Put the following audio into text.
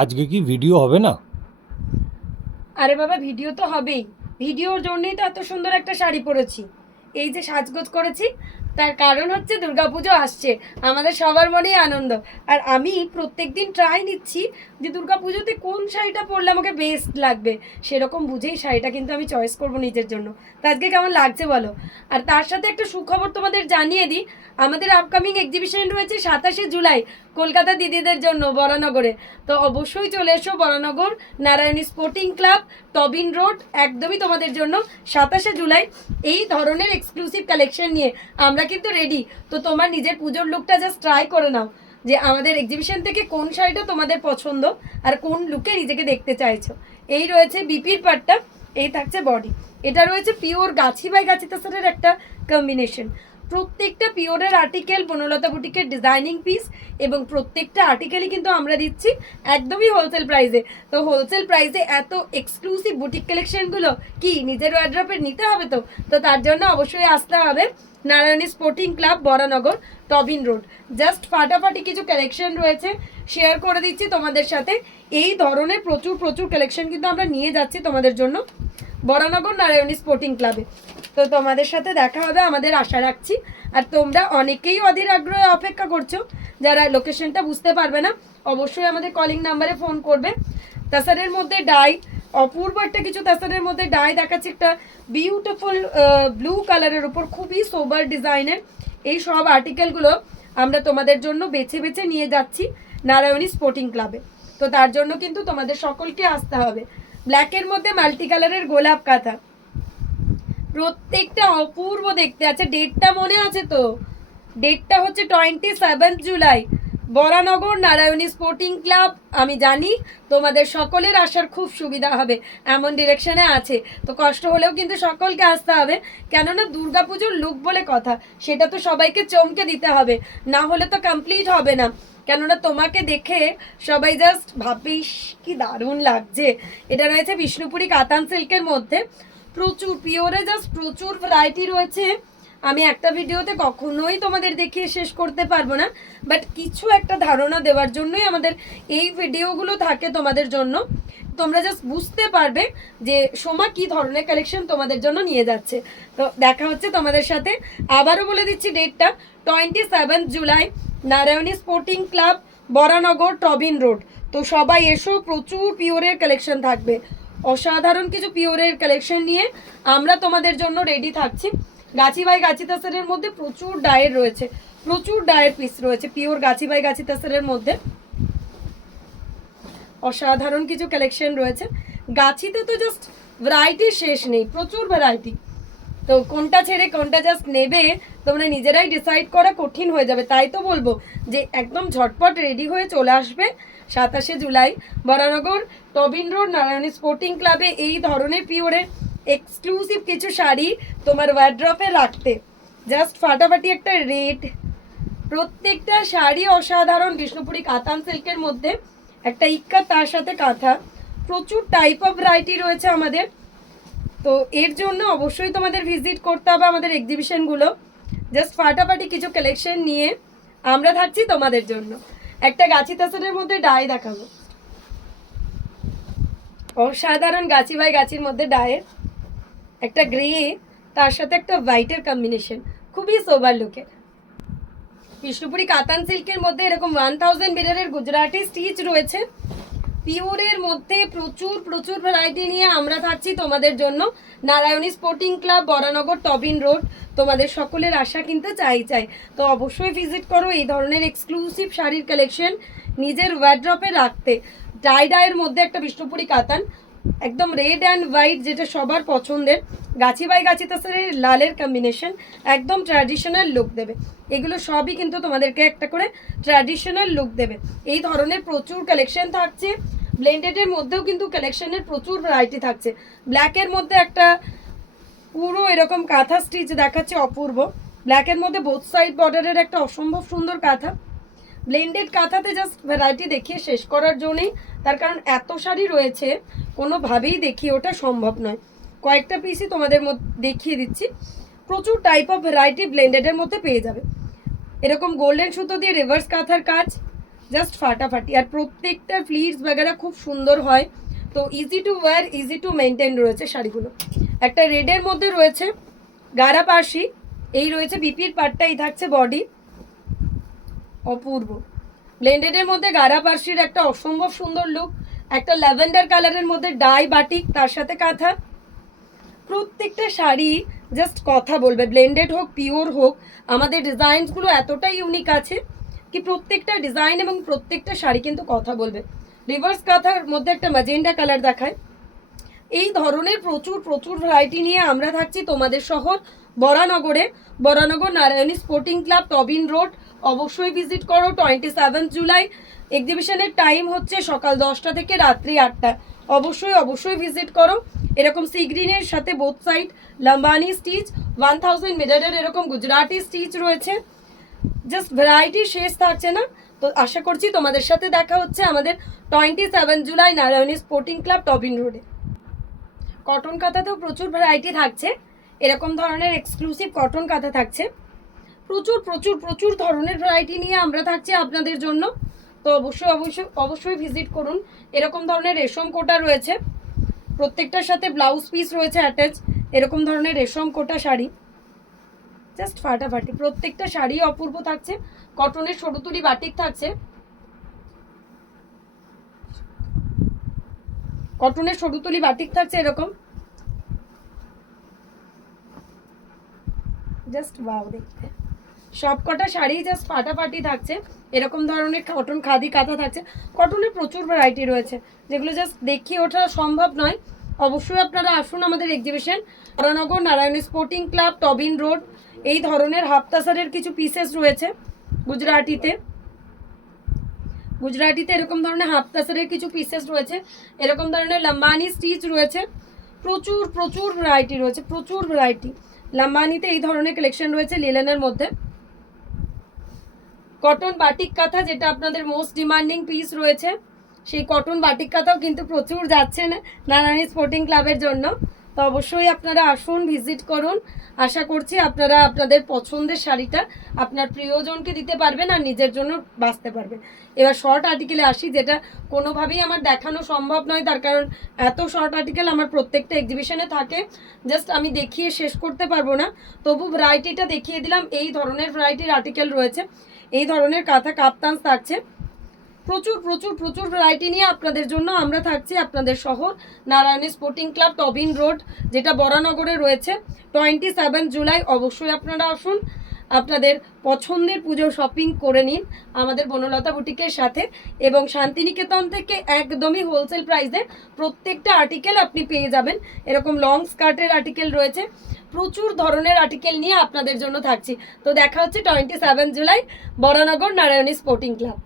আজকে কি ভিডিও হবে না? আরে বাবা, ভিডিও তো হবেই। ভিডিওর জন্যই তো এত সুন্দর একটা শাড়ি পরেছি। এই যে সাজগোজ করেছি, তার কারণ হচ্ছে দুর্গাপুজো আসছে। আমাদের সবার মনেই আনন্দ। আর আমি প্রত্যেকদিন ট্রাই নিচ্ছি যে দুর্গাপুজোতে কোন শাড়িটা পরলে আমাকে বেস্ট লাগবে। সেরকম বুঝেই শাড়িটা কিন্তু আমি চয়েস করব নিজের জন্য। তো আজকে কেমন লাগছে বলো। আর তার সাথে একটা সুখবর তোমাদের জানিয়ে দিই। আমাদের আপকামিং এক্সিবিশন রয়েছে 27শে জুলাই কলকাতা দিদিদের জন্য বরানগরে। তো অবশ্যই চলে এসো Baranagar Narayani sporting club, Tobin road, একদমই তোমাদের জন্য 27শে জুলাই এই ধরনের এক্সক্লুসিভ কালেকশন নিয়ে আমরা কিন্তু রেডি। তো তোমার নিজের পুজোর লুকটা জাস্ট ট্রাই করে নাও যে আমাদের এক্সিবিশন থেকে কোন শাড়িটা তোমাদের পছন্দ আর কোন লুকে নিজেকে দেখতে চাইছো। এই রয়েছে বিপির পাটটা, এই থাকছে বডি। এটা রয়েছে পিওর গাছি বাই গাছি তাসারের একটা কম্বিনেশন। প্রত্যেকটা পিওরের আর্টিকেল বনলতা বুটিকের ডিজাইনিং পিস, এবং প্রত্যেকটা আর্টিকেলই কিন্তু আমরা দিচ্ছি একদমই হোলসেল প্রাইসে। তো হোলসেল প্রাইসে এত এক্সক্লুসিভ বুটিক কালেকশনগুলো কি নিজের ওয়ার্ড্রপে নিতে হবে? তো তো তার জন্য অবশ্যই আসতে হবে Narayani sporting club, Baranagar, Tobin road. Just ফাটাফাটি কিছু কালেকশন রয়েছে, শেয়ার করে দিচ্ছি তোমাদের সাথে। এই ধরনের প্রচুর প্রচুর কালেকশন কিন্তু আমরা নিয়ে যাচ্ছি তোমাদের জন্য বরানগর নারায়ণী স্পোর্টিং ক্লাবে। তো তোমাদের সাথে দেখা হবে আমাদের আশা রাখছি। আর তোমরা অনেকেই অধীর আগ্রহে অপেক্ষা করছো, যারা লোকেশনটা বুঝতে পারবে না অবশ্যই আমাদের কলিং নাম্বারে ফোন করবে। তাসারের মধ্যে ডাই, অপূর্ব একটা কিছু তাসারের মধ্যে ডাই দেখাচ্ছি, একটা বিউটিফুল ব্লু কালারের উপর খুবই সোবার ডিজাইনের। এই সব আর্টিকেলগুলো আমরা তোমাদের জন্য বেছে বেছে নিয়ে যাচ্ছি নারায়ণী স্পোর্টিং ক্লাবে। তো তার জন্য কিন্তু তোমাদের সকলকে আসতে হবে। ব্ল্যাকের মধ্যে মাল্টি কালারের গোলাপ কাঁথা, প্রত্যেকটা অপূর্ব দেখতে আছে। ডেটটা মনে আছে তো? ডেটটা হচ্ছে 27 জুলাই, বরানগর নারায়ণী স্পোর্টিং ক্লাব। আমি জানি তোমাদের সকলের আসার খুব সুবিধা হবে, এমন ডিরেকশনে আছে। তো কষ্ট হলেও কিন্তু সকলকে আসতে হবে, কেননা দুর্গাপুজোর লুক বলে কথা, সেটা তো সবাইকে চমকে দিতে হবে, না হলে তো কমপ্লিট হবে না। কেননা তোমাকে দেখে সবাই জাস্ট ভাবিস কি দারুণ লাগছে। এটা রয়েছে বিষ্ণুপুরি কাতান সিল্কের মধ্যে, প্রচুর পিওরে জাস্ট প্রচুর ভ্যারাইটি রয়েছে। আমি একটা ভিডিওতে কখনোই তোমাদের দেখিয়ে শেষ করতে পারবো না, বাট কিছু একটা ধারণা দেওয়ার জন্যই আমাদের এই ভিডিওগুলো থাকে তোমাদের জন্য। তোমরা জাস্ট বুঝতে পারবে যে সোমা কি ধরনের কালেকশন তোমাদের জন্য নিয়ে যাচ্ছে। তো দেখা হচ্ছে তোমাদের সাথে। আবারও বলে দিচ্ছি ডেটটা, 27 July, Narayani sporting club, Baranagar, Tobin road. তো সবাই এসো, প্রচুর পিওরের কালেকশন থাকবে। অসাধারণ কিছু পিওরের কালেকশন নিয়ে আমরা তোমাদের জন্য রেডি থাকছি। গাছি বাই গাছি তাসারের মধ্যে প্রচুর ডায়ের রয়েছে, প্রচুর ডায়ের পিস রয়েছে পিওর গাছি বাই গাছি তাসারের মধ্যে। অসাধারণ কিছু কালেকশন রয়েছে। গাছিতে তো জাস্ট ভ্যারাইটি শেষ নেই, প্রচুর ভ্যারাইটি। তো কোনটা ছেড়ে কোনটা জাস্ট নেবে তোমরা নিজেরাই ডিসাইড করা কঠিন হয়ে যাবে। তাই তো বলবো যে একদম ঝটপট রেডি হয়ে চলে আসবে 27শে July Baranagar Tobin road Narayani sporting ক্লাবে এই ধরনের পিওরের এক্সক্লুসিভ কিছু শাড়ি তোমার ওয়ার্ড্রপে রাখতে। জাস্ট ফাটাফাটি একটা রেট, প্রত্যেকটা শাড়ি অসাধারণ। বিষ্ণুপুরি কাতান সিল্কের মধ্যে একটা ইক্কা, তার সাথে কাঁথা, প্রচুর টাইপ অফ ভ্যারাইটি রয়েছে আমাদের। তো এর জন্য অবশ্যই তোমাদের ভিজিট করতে হবে আমাদের এক্সিবিশনগুলো। জাস্ট ফাটাফাটি কিছু কালেকশন নিয়ে আমরা থাকছি তোমাদের জন্য। একটা গাছি তাসারের মধ্যে ডাই দেখাবো, অসাধারণ গাছি বাই গাছির মধ্যে ডায়ের একটা গ্রে, তার সাথে একটা হোয়াইটের কম্বিনেশন, খুবই সোবার লুকের। বিষ্ণুপুরি কাতান সিল্কের মধ্যে এরকম 1000 মিটারের গুজরাটি স্টিচ রয়েছে। পিওরের মধ্যে প্রচুর প্রচুর ভ্যারাইটি নিয়ে আমরা থাকছি তোমাদের জন্য Narayani sporting club, Baranagar, Tobin road. তোমাদের সকলের আশা কিন্তু চাই চাই। তো অবশ্যই ভিজিট করো এই ধরনের এক্সক্লুসিভ শাড়ির কালেকশন নিজের ওয়ার্ড্রপে রাখতে। ডায়ের মধ্যে একটা বিষ্ণুপুরি কাতান, একদম রেড অ্যান্ড হোয়াইট, যেটা সবার পছন্দের। গাছি বাই গাছি তাসারের লালের কম্বিনেশন একদম ট্র্যাডিশনাল লুক দেবে। এগুলো সবই কিন্তু তোমাদেরকে একটা করে ট্র্যাডিশনাল লুক দেবে। এই ধরনের প্রচুর কালেকশন থাকছে। ব্লেন্ডেডের মধ্যেও কিন্তু কালেকশনের প্রচুর ভ্যারাইটি থাকছে। ব্ল্যাকের মধ্যে একটা পুরো এরকম কাঁথা স্টিচ দেখাচ্ছে অপূর্ব। ব্ল্যাকের মধ্যে বোথ সাইড বর্ডারের একটা অসম্ভব সুন্দর কাঁথা। ব্লেন্ডেড কাঁথাতে জাস্ট ভ্যারাইটি দেখিয়ে শেষ করার জন্যই, তার কারণ এত শাড়ি রয়েছে কোনোভাবেই দেখিয়ে ওটা সম্ভব নয়। কয়েকটা পিসই তোমাদের মধ্যে দেখিয়ে দিচ্ছি। প্রচুর টাইপ অফ ভ্যারাইটি ব্লেন্ডেডের মধ্যে পেয়ে যাবে। এরকম গোল্ডেন সুতো দিয়ে রিভার্স কাঁথার কাজ, জাস্ট ফাটাফাটি। আর প্রত্যেকটা ফ্লিটস বাগেরা খুব সুন্দর হয়, তো easy to wire, easy to maintain রয়েছে শাড়িগুলো। একটা রেডের মধ্যে রয়েছে গারা পাশি, এই রয়েছে বিপির পাটটা, এই থাকছে বডি, অপূর্ব। ব্লেন্ডেডের মধ্যে গারা পার্সির একটা অসম্ভব সুন্দর লুক, একটা ল্যাভেন্ডার কালারের মধ্যে ডাই বাটিক, তার সাথে কাঁথা। প্রত্যেকটা শাড়ি জাস্ট কথা বলবে, ব্লেন্ডেড হোক পিওর হোক, আমাদের ডিজাইনসগুলো এতটাই ইউনিক আছে কি প্রত্যেকটা ডিজাইন এবং প্রত্যেকটা শাড়ি কিন্তু কথা বলবে। রিভার্স কাঁথার মধ্যে একটা ম্যাজেন্ডা কালার দেখায়। এই ধরনের প্রচুর প্রচুর ভ্যারাইটি নিয়ে আমরা থাকছি তোমাদের শহর বরানগরে, Baranagar Narayani sporting club, Tobin road. অবশ্যই ভিজিট করো। 27 জুলাই এক্সিবিশনের টাইম হচ্ছে সকাল 10টা থেকে রাত্রি 8টা। অবশ্যই অবশ্যই ভিজিট করো। এরকম সি গ্রিনের সাথে বোথ সাইড লাম্বানি স্টিচ, 1000 মিটারের এরকম গুজরাটি স্টিচ রয়েছে। জাস্ট ভ্যারাইটি শেষ থাকছে না। তো আশা করছি তোমাদের সাথে দেখা হচ্ছে আমাদের 27 July Narayani sporting club, Tobin রোডে। কটন কাঁথাতেও প্রচুর ভ্যারাইটি থাকছে, এরকম ধরনের এক্সক্লুসিভ কটন কাঁথা থাকছে। প্রচুর প্রচুর প্রচুর ধরনের ভ্যারাইটি নিয়ে আমরা থাকছি আপনাদের জন্য। তো অবশ্যই অবশ্যই অবশ্যই ভিজিট করুন। এরকম ধরনের রেশম কোটা রয়েছে, প্রত্যেকটার সাথে ব্লাউজ পিস রয়েছে অ্যাটাচ। এরকম ধরনের রেশম কোটা শাড়ি জাস্ট ফাটাফাটি, প্রত্যেকটা শাড়ি অপূর্ব থাকছে। কটনের সরুতুলি বাটিক থাকছে, কটনের সরুতুলি বাটিক থাকছে এরকম, জাস্ট ওয়াও দেখতে। সব কটা শাড়ি জাস্ট ফাটাফাটি থাকছে। এরকম ধরনের কটন খাদি কাঁথা থাকছে। কটনের প্রচুর ভ্যারাইটি রয়েছে, যেগুলো জাস্ট দেখিয়ে ওঠা সম্ভব নয়। অবশ্যই আপনারা আসুন আমাদের exhibition, Baranagar Narayani sporting club, Tobin road. এই ধরনের হাফতাসারের কিছু পিসেস রয়েছে গুজরাটিতে, গুজরাটিতে এরকম ধরনের হাফতাসারের কিছু পিসেস রয়েছে। এরকম ধরনের লাম্বানি স্টিচ রয়েছে। প্রচুর প্রচুর ভ্যারাইটি রয়েছে, প্রচুর ভ্যারাইটি। লাম্বানিতে এই ধরনের কালেকশন রয়েছে লিলেনের মধ্যে। কটন বাটিক কাঁথা, যেটা আপনাদের মোস্ট ডিমান্ডিং পিস রয়েছে, সেই কটন বাটিক কাঁথাও কিন্তু প্রচুর যাচ্ছে নারায়ণী স্পোর্টিং ক্লাবের জন্য। তো অবশ্যই আপনারা আসুন, ভিজিট করুন। আশা করছি আপনারা আপনাদের পছন্দের শাড়িটা আপনার প্রিয়জনকে দিতে পারবেন আর নিজের জন্য বাঁচতে পারবেন। এবার শর্ট আর্টিকেলে আসি, যেটা কোনোভাবেই আমার দেখানো সম্ভব নয়, তার কারণ এত শর্ট আর্টিকেল আমার প্রত্যেকটা এক্সিবিশনে থাকে, জাস্ট আমি দেখিয়ে শেষ করতে পারবো না। তবু ভ্যারাইটিটা দেখিয়ে দিলাম। এই ধরনের ভ্যারাইটির আর্টিকেল রয়েছে, এই ধরনের কাঁথা কাপ্তান থাকছে। প্রচুর প্রচুর প্রচুর ভ্যারাইটি নিয়ে আপনাদের জন্য আমরা থাকছি আপনাদের শহর Narayani sporting club, Tobin road, যেটা বরানগরে রয়েছে। 27 জুলাই অবশ্যই আপনারা আসুন, আপনাদের পছন্দের পুজো শপিং করে নিন আমাদের বনলতা বুটিকের সাথে। এবং শান্তিনিকেতন থেকে একদমই হোলসেল প্রাইসে প্রত্যেকটা আর্টিকেল আপনি পেয়ে যাবেন। এরকম লং স্কার্টের আর্টিকেল রয়েছে, প্রচুর ধরনের আর্টিকেল নিয়ে আপনাদের জন্য থাকছি। তো দেখা হচ্ছে 27 জুলাই বরানগর নারায়ণী স্পোর্টিং ক্লাব।